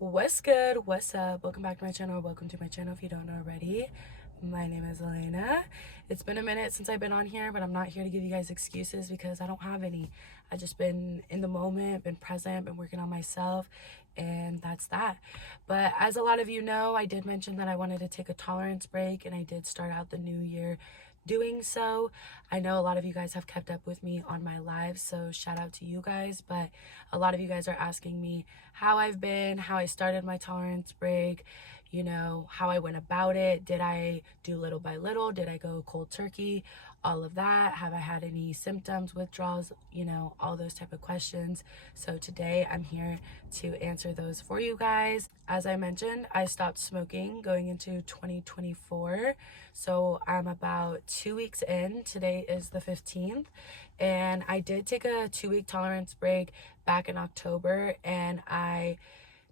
What's good? What's up? Welcome back to my channel. Welcome to my channel if you don't know already. My name is Elena. It's been a minute since I've been on here, but I'm not here to give you guys excuses because I don't have any. I've just been in the moment, been present, been working on myself, and that's that. But as a lot of you know, I did mention that I wanted to take a tolerance break, and I did start out the new year doing so. I know a lot of you guys have kept up with me on my lives, so shout out to you guys. But a lot of you guys are asking me how I've been, how I started my tolerance break, how I went about it. Did I do little by little? Did I go cold turkey? All of that. Have I had any symptoms, withdrawals, all those type of questions. So today I'm here to answer those for you guys. As I mentioned, I stopped smoking going into 2024. So I'm about 2 weeks in. Today is the 15th. And I did take a 2-week tolerance break back in October, and I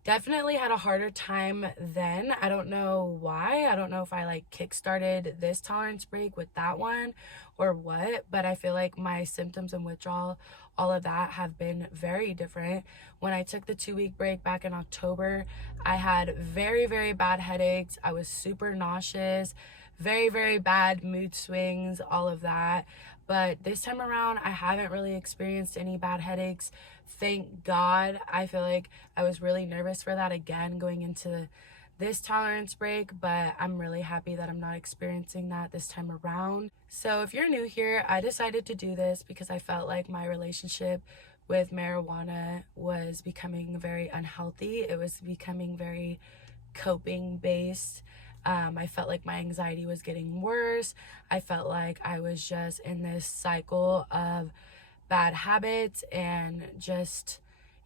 definitely had a harder time then. I don't know why. I don't know if I kickstarted this tolerance break with that one or what, but I feel like my symptoms and withdrawal, all of that have been very different. When I took the 2-week break back in October, I had very, very bad headaches. I was super nauseous, very, very bad mood swings, all of that. But this time around, I haven't really experienced any bad headaches. Thank God. I feel like I was really nervous for that again going into this tolerance break, but I'm really happy that I'm not experiencing that this time around. So if you're new here, I decided to do this because I felt like my relationship with marijuana was becoming very unhealthy. It was becoming very coping based. I felt like my anxiety was getting worse. I felt like I was just in this cycle of bad habits and just,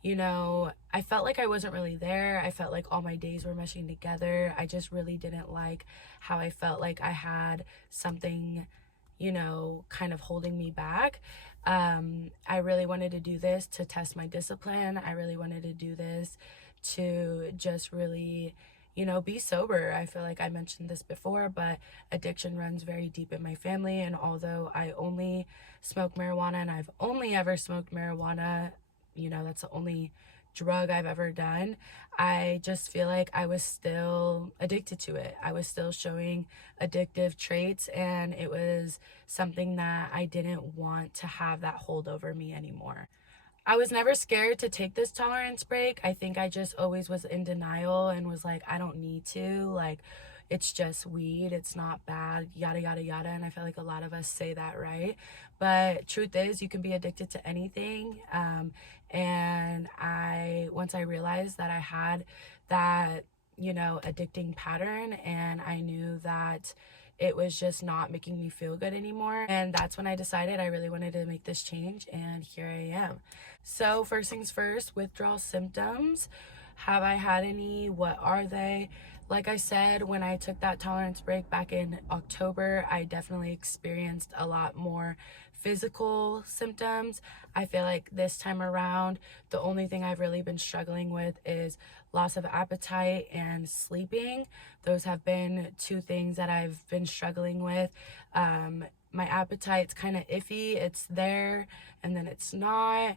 I felt like I wasn't really there. I felt like all my days were meshing together. I just really didn't like how I felt like I had something, kind of holding me back. I really wanted to do this to test my discipline. I really wanted to do this to just really be sober. I feel like I mentioned this before, but addiction runs very deep in my family. And although I only smoke marijuana and I've only ever smoked marijuana, that's the only drug I've ever done, I just feel like I was still addicted to it. I was still showing addictive traits, and it was something that I didn't want to have that hold over me anymore. I was never scared to take this tolerance break. I think I just always was in denial and was like, I don't need to. Like, it's just weed. It's not bad, yada, yada, yada. And I feel like a lot of us say that, right? But truth is, you can be addicted to anything. And once I realized that I had that, addicting pattern, and I knew that it was just not making me feel good anymore. And that's when I decided I really wanted to make this change, and here I am. So first things first, withdrawal symptoms. Have I had any? What are they? Like I said, when I took that tolerance break back in October, I definitely experienced a lot more physical symptoms. I feel like this time around, the only thing I've really been struggling with is loss of appetite and sleeping. Those have been two things that I've been struggling with. My appetite's kind of iffy. It's there and then it's not,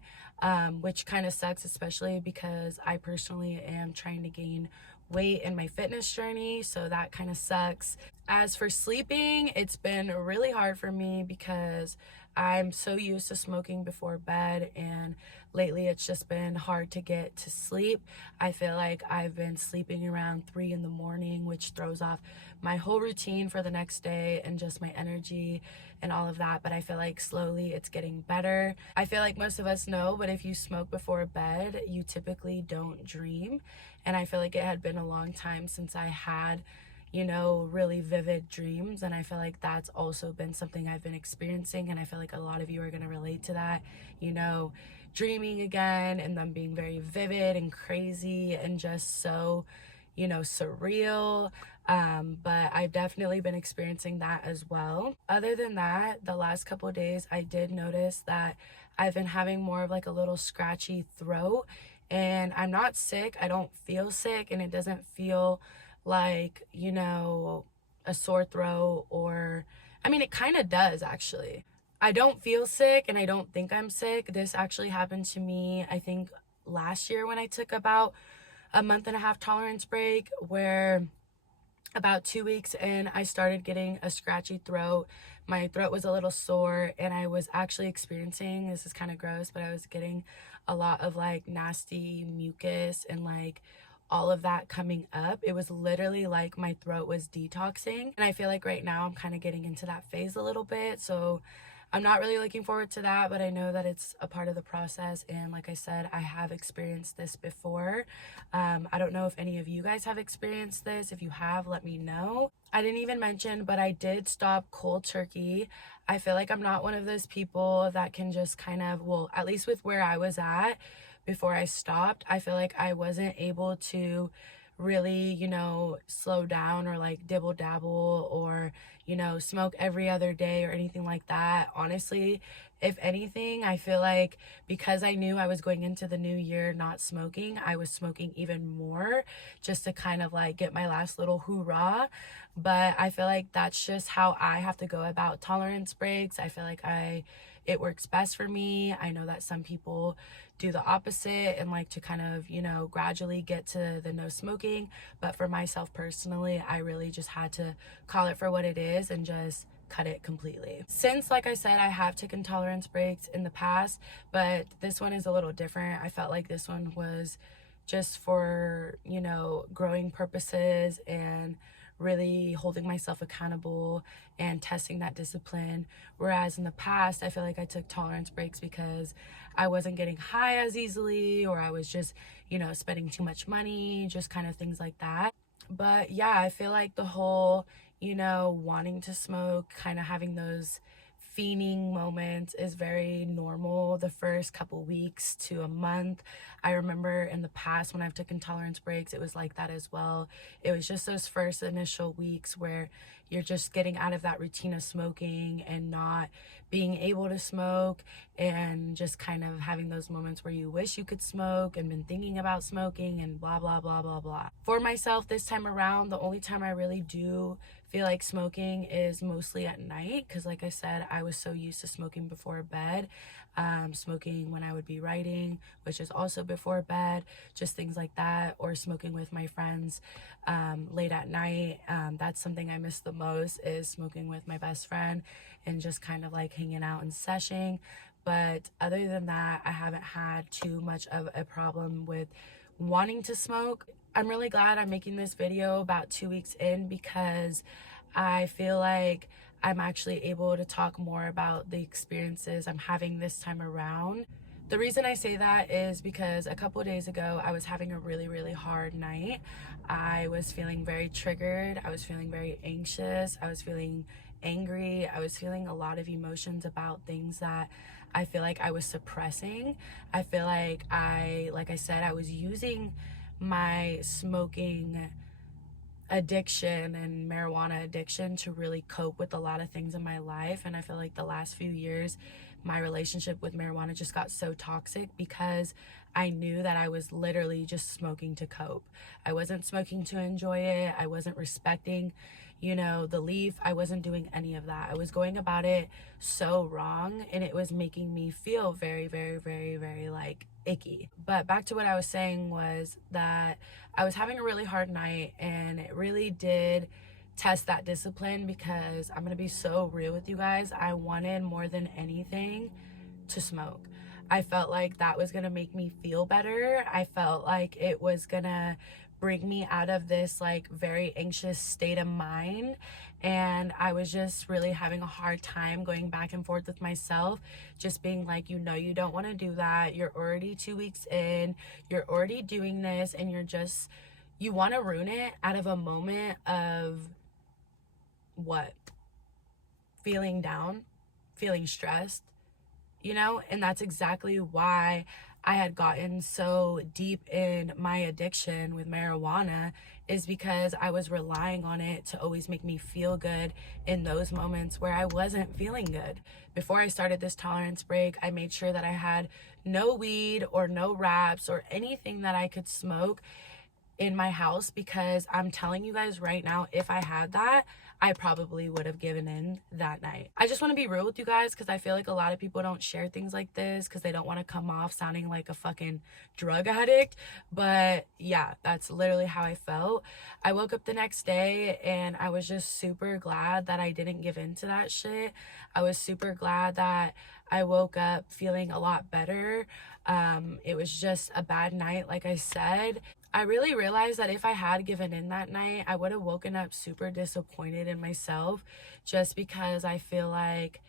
which kind of sucks, especially because I personally am trying to gain weight in my fitness journey, so that kind of sucks. As for sleeping, it's been really hard for me because I'm so used to smoking before bed, and lately it's just been hard to get to sleep. I feel like I've been sleeping around 3 in the morning, which throws off my whole routine for the next day and just my energy and all of that. But I feel like slowly it's getting better. I feel like most of us know, but if you smoke before bed, you typically don't dream. And I feel like it had been a long time since I had really vivid dreams, and I feel like that's also been something I've been experiencing, and I feel like a lot of you are going to relate to that, dreaming again and them being very vivid and crazy and just so surreal. But I've definitely been experiencing that as well. Other than that, the last couple of days I did notice that I've been having more of like a little scratchy throat, and I'm not sick. I don't feel sick, and it doesn't feel like, a sore throat, or, I mean, it kind of does actually. I don't feel sick, and I don't think I'm sick. This actually happened to me, I think, last year when I took about a month and a half tolerance break where about 2 weeks in, I started getting a scratchy throat. My throat was a little sore, and I was actually experiencing, this is kind of gross, but I was getting a lot of like nasty mucus and like all of that coming up. It was literally like my throat was detoxing. And I feel like right now I'm kind of getting into that phase a little bit. So I'm not really looking forward to that, but I know that it's a part of the process. And like I said, I have experienced this before. I don't know if any of you guys have experienced this. If you have, let me know. I didn't even mention, but I did stop cold turkey. I feel like I'm not one of those people that can just kind of, well, at least with where I was at before I stopped, I feel like I wasn't able to really, slow down or like dibble dabble or, smoke every other day or anything like that. Honestly, if anything, I feel like because I knew I was going into the new year not smoking, I was smoking even more just to kind of like get my last little hoorah. But I feel like that's just how I have to go about tolerance breaks. I feel like it works best for me. I know that some people do the opposite and like to kind of, gradually get to the no smoking. But for myself personally, I really just had to call it for what it is and just cut it completely. Since, like I said, I have taken tolerance breaks in the past, but this one is a little different. I felt like this one was just for, growing purposes and really holding myself accountable and testing that discipline. Whereas in the past, I feel like I took tolerance breaks because I wasn't getting high as easily, or I was just, spending too much money, just kind of things like that. But yeah, I feel like the whole, wanting to smoke, kind of having those fiending moments is very normal the first couple weeks to a month. I remember in the past when I've taken tolerance breaks, it was like that as well. It was just those first initial weeks where you're just getting out of that routine of smoking and not being able to smoke, and just kind of having those moments where you wish you could smoke and been thinking about smoking and blah blah blah blah blah. For myself this time around, the only time I really do feel like smoking is mostly at night, because like I said, I was so used to smoking before bed, smoking when I would be writing, which is also before bed, just things like that, or smoking with my friends late at night. That's something I miss the most, is smoking with my best friend and just kind of like hanging out and seshing. But other than that, I haven't had too much of a problem with wanting to smoke. I'm really glad I'm making this video about 2 weeks in, because I feel like I'm actually able to talk more about the experiences I'm having this time around. The reason I say that is because a couple of days ago, I was having a really, really hard night. I was feeling very triggered. I was feeling very anxious. I was feeling angry. I was feeling a lot of emotions about things that I feel like I was suppressing. I feel like I said, I was using my smoking addiction and marijuana addiction to really cope with a lot of things in my life. And I feel like the last few years, my relationship with marijuana just got so toxic because I knew that I was literally just smoking to cope. I wasn't smoking to enjoy it. I wasn't respecting, the leaf. I wasn't doing any of that. I was going about it so wrong, and it was making me feel very, very, very, very like icky. But back to what I was saying was that I was having a really hard night, and it really did test that discipline, because I'm gonna be so real with you guys. I wanted more than anything to smoke. I felt like that was gonna make me feel better. I felt like it was gonna bring me out of this like very anxious state of mind, and I was just really having a hard time going back and forth with myself, just being like, you don't want to do that. You're already 2 weeks in, you're already doing this, and you want to ruin it out of a moment of what? Feeling down, feeling stressed, and that's exactly why I had gotten so deep in my addiction with marijuana, is because I was relying on it to always make me feel good in those moments where I wasn't feeling good. Before I started this tolerance break, I made sure that I had no weed or no wraps or anything that I could smoke in my house, because I'm telling you guys right now, if I had that, I probably would have given in that night. I just want to be real with you guys, because I feel like a lot of people don't share things like this because they don't want to come off sounding like a fucking drug addict. But yeah, that's literally how I felt. I woke up the next day and I was just super glad that I didn't give in to that shit. I was super glad that I woke up feeling a lot better. It was just a bad night, like I said. I really realized that if I had given in that night, I would have woken up super disappointed in myself, just because I feel like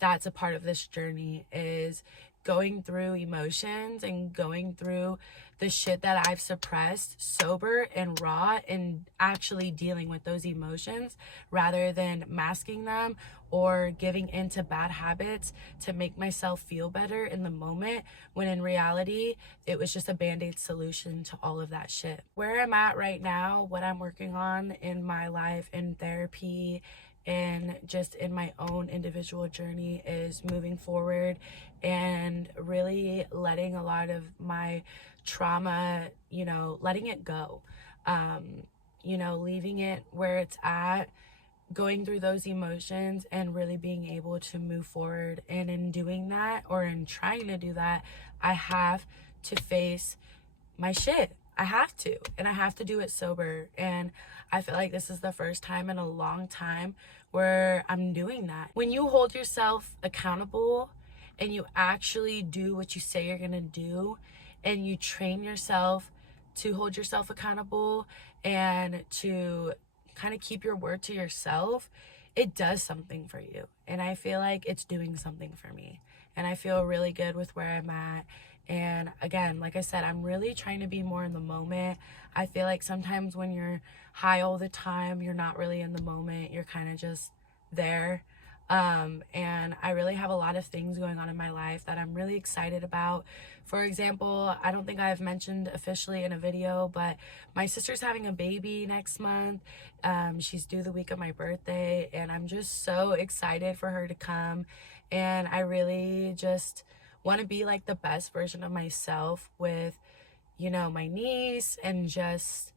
that's a part of this journey, is going through emotions and going through the shit that I've suppressed sober and raw, and actually dealing with those emotions rather than masking them or giving into bad habits to make myself feel better in the moment, when in reality it was just a band-aid solution to all of that shit. Where I'm at right now, what I'm working on in my life, in therapy, and just in my own individual journey, is moving forward and really letting a lot of my trauma, letting it go, leaving it where it's at, going through those emotions and really being able to move forward. And in doing that, or in trying to do that, I have to face my shit. I have to, and I have to do it sober. And I feel like this is the first time in a long time where I'm doing that. When you hold yourself accountable and you actually do what you say you're gonna do, and you train yourself to hold yourself accountable and to kind of keep your word to yourself, it does something for you. And I feel like it's doing something for me. And I feel really good with where I'm at. And again, like I said, I'm really trying to be more in the moment. I feel like sometimes when you're high all the time, you're not really in the moment. You're kind of just there. And I really have a lot of things going on in my life that I'm really excited about. For example, I don't think I've mentioned officially in a video, but my sister's having a baby next month. She's due the week of my birthday, and I'm just so excited for her to come. And I really just want to be like the best version of myself with, my niece, and just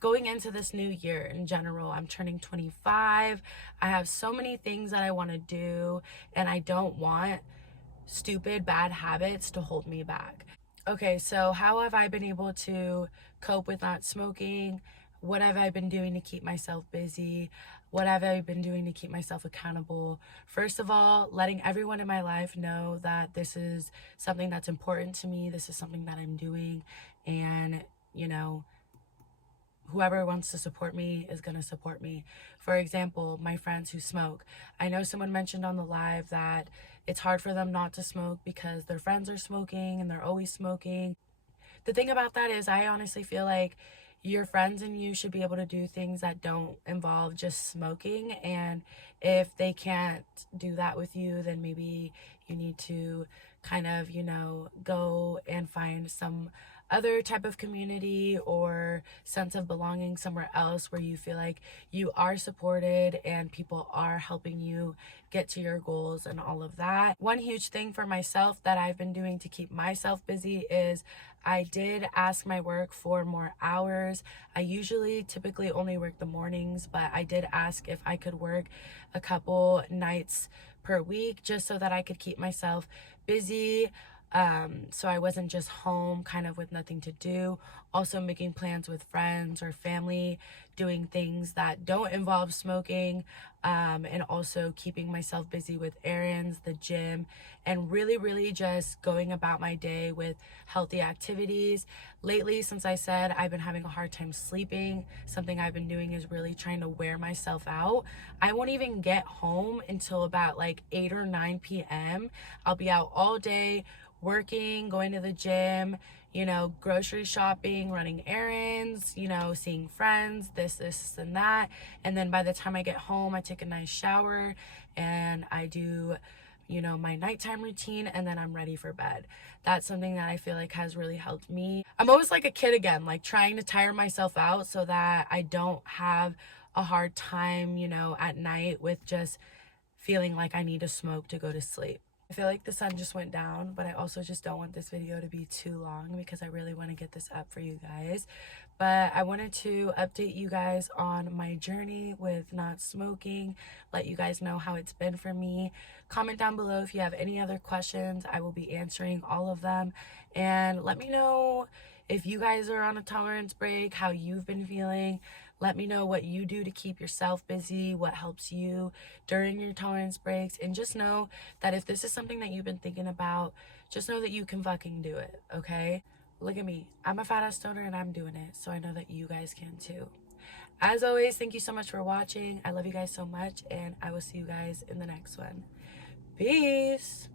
going into this new year in general. I'm turning 25. I have so many things that I want to do, and I don't want stupid bad habits to hold me back. Okay, so how have I been able to cope with not smoking? What have I been doing to keep myself busy? What have I been doing to keep myself accountable? First of all, letting everyone in my life know that this is something that's important to me. This is something that I'm doing, and whoever wants to support me is going to support me. For example, my friends who smoke. I know someone mentioned on the live that it's hard for them not to smoke because their friends are smoking and they're always smoking. The thing about that is, I honestly feel like your friends and you should be able to do things that don't involve just smoking. And if they can't do that with you, then maybe you need to kind of, go and find some other type of community or sense of belonging somewhere else where you feel like you are supported and people are helping you get to your goals and all of that. One huge thing for myself that I've been doing to keep myself busy is I did ask my work for more hours. I typically only work the mornings, but I did ask if I could work a couple nights per week, just so that I could keep myself busy. So I wasn't just home kind of with nothing to do. Also making plans with friends or family, doing things that don't involve smoking, and also keeping myself busy with errands, the gym, and really just going about my day with healthy activities. Lately, since I said I've been having a hard time sleeping, something I've been doing is really trying to wear myself out. I won't even get home until about like 8 or 9 p.m. I'll be out all day working, going to the gym, grocery shopping, running errands, seeing friends, this and that. And then by the time I get home, I take a nice shower and I do, my nighttime routine, and then I'm ready for bed. That's something that I feel like has really helped me. I'm always like a kid again, like trying to tire myself out so that I don't have a hard time, at night with just feeling like I need to smoke to go to sleep. I feel like the sun just went down, but I also just don't want this video to be too long because I really want to get this up for you guys. But I wanted to update you guys on my journey with not smoking, let you guys know how it's been for me. Comment down below if you have any other questions. I will be answering all of them. And let me know if you guys are on a tolerance break, how you've been feeling. Let me know what you do to keep yourself busy, what helps you during your tolerance breaks. And just know that if this is something that you've been thinking about, just know that you can fucking do it, okay? Look at me. I'm a fat ass stoner and I'm doing it. So I know that you guys can too. As always, thank you so much for watching. I love you guys so much and I will see you guys in the next one. Peace.